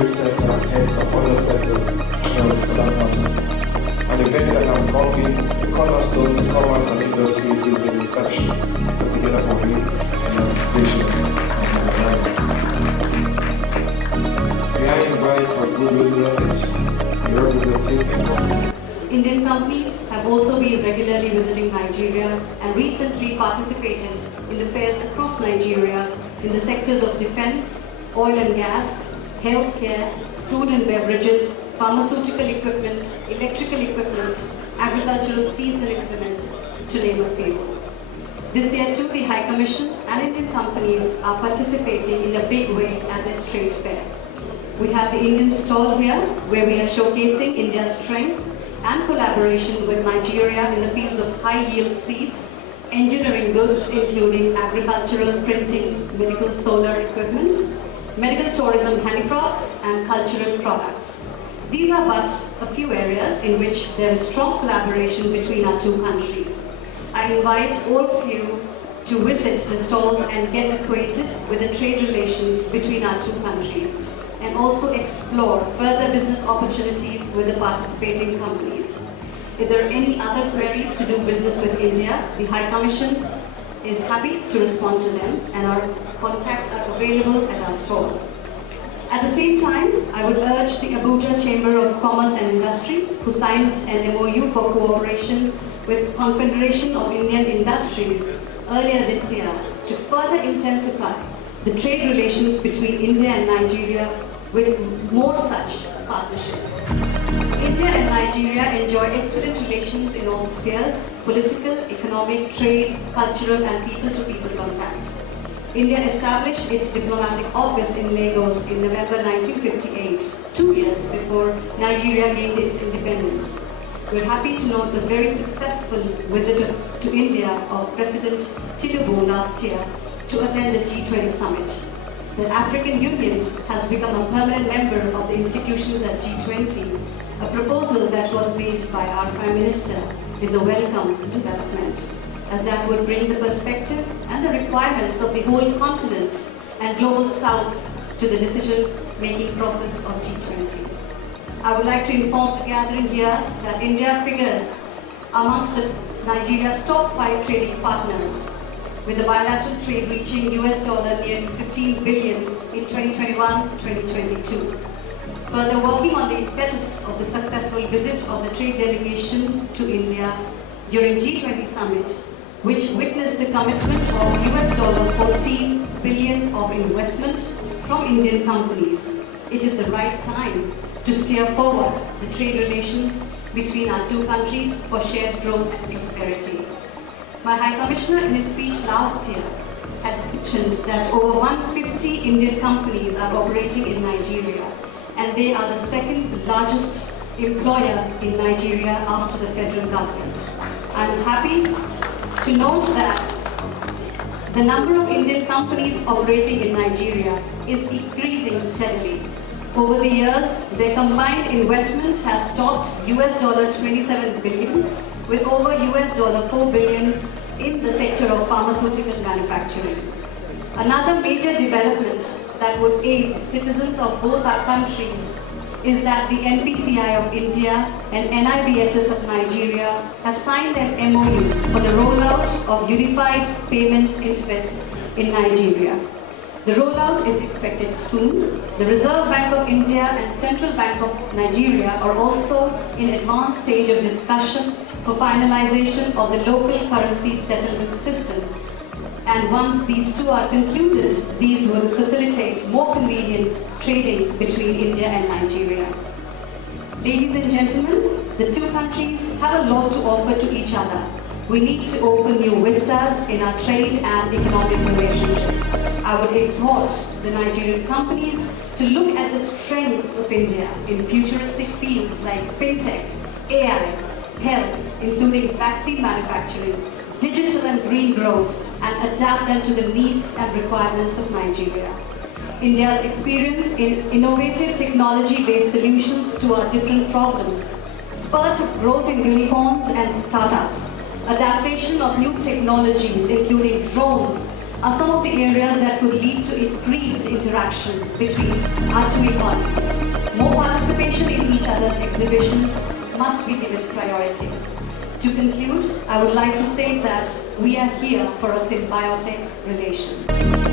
trade center heads of other sectors of that matter. An event that has all been a cornerstone to commerce and industry since the inception as together for me and anticipation of his arrival. May I invite for a goodwill message the representative of Indian companies have also been regularly visiting Nigeria and recently participated in the fairs across Nigeria in the sectors of defense, oil and gas, healthcare, food and beverages, pharmaceutical equipment, electrical equipment, agricultural seeds and implements, to name a few. This year too, the High Commission and Indian companies are participating in a big way at this trade fair. We have the Indian stall here, where we are showcasing India's strength and collaboration with Nigeria in the fields of high-yield seeds, engineering goods including agricultural, printing, medical solar equipment, medical tourism handicrafts, and cultural products. These are but a few areas in which there is strong collaboration between our two countries. I invite all of you to visit the stalls and get acquainted with the trade relations between our two countries, and also explore further business opportunities with the participating companies. If there are any other queries to do business with India, the High Commission is happy to respond to them, and our contacts are available at our stall. At the same time, I would urge the Abuja Chamber of Commerce and Industry, who signed an MOU for cooperation with Confederation of Indian Industries earlier this year, to further intensify the trade relations between India and Nigeria with more such partnerships. India and Nigeria enjoy excellent relations in all spheres: political, economic, trade, cultural, and people-to-people contact. India established its diplomatic office in Lagos in November 1958, 2 years before Nigeria gained its independence. We're happy to note the very successful visit to India of President Tinubu last year to attend the G20 summit. The African Union has become a permanent member of the institutions at G20. A proposal that was made by our Prime Minister is a welcome development, as that would bring the perspective and the requirements of the whole continent and global south to the decision-making process of G20. I would like to inform the gathering here that India figures amongst Nigeria's top 5 trading partners, with the bilateral trade reaching nearly $15 billion in 2021-2022. Further working on the impetus of the successful visit of the trade delegation to India during G20 summit, which witnessed the commitment of $14 billion of investment from Indian companies. It is the right time to steer forward the trade relations between our two countries for shared growth and prosperity. My High Commissioner in his speech last year had mentioned that over 150 Indian companies are operating in Nigeria, and they are the second largest employer in Nigeria after the federal government. I am happy to note that the number of Indian companies operating in Nigeria is increasing steadily. Over the years, their combined investment has topped $27 billion, with over $4 billion in the sector of pharmaceutical manufacturing. Another major development that would aid citizens of both our countries is that the NPCI of India and NIBSS of Nigeria have signed an MOU for the rollout of Unified Payments Interface in Nigeria. The rollout is expected soon. The Reserve Bank of India and Central Bank of Nigeria are also in advanced stage of discussion for finalization of the local currency settlement system. And once these two are concluded, these will facilitate more convenient trading between India and Nigeria. Ladies and gentlemen, the two countries have a lot to offer to each other. We need to open new vistas in our trade and economic relationship. I would exhort the Nigerian companies to look at the strengths of India in futuristic fields like fintech, AI, health, including vaccine manufacturing, digital and green growth, and adapt them to the needs and requirements of Nigeria. India's experience in innovative technology-based solutions to our different problems, spurt of growth in unicorns and startups, adaptation of new technologies including drones, are some of the areas that could lead to increased interaction between our two economies. More participation in each other's exhibitions must be given priority. To conclude, I would like to state that we are here for a symbiotic relation.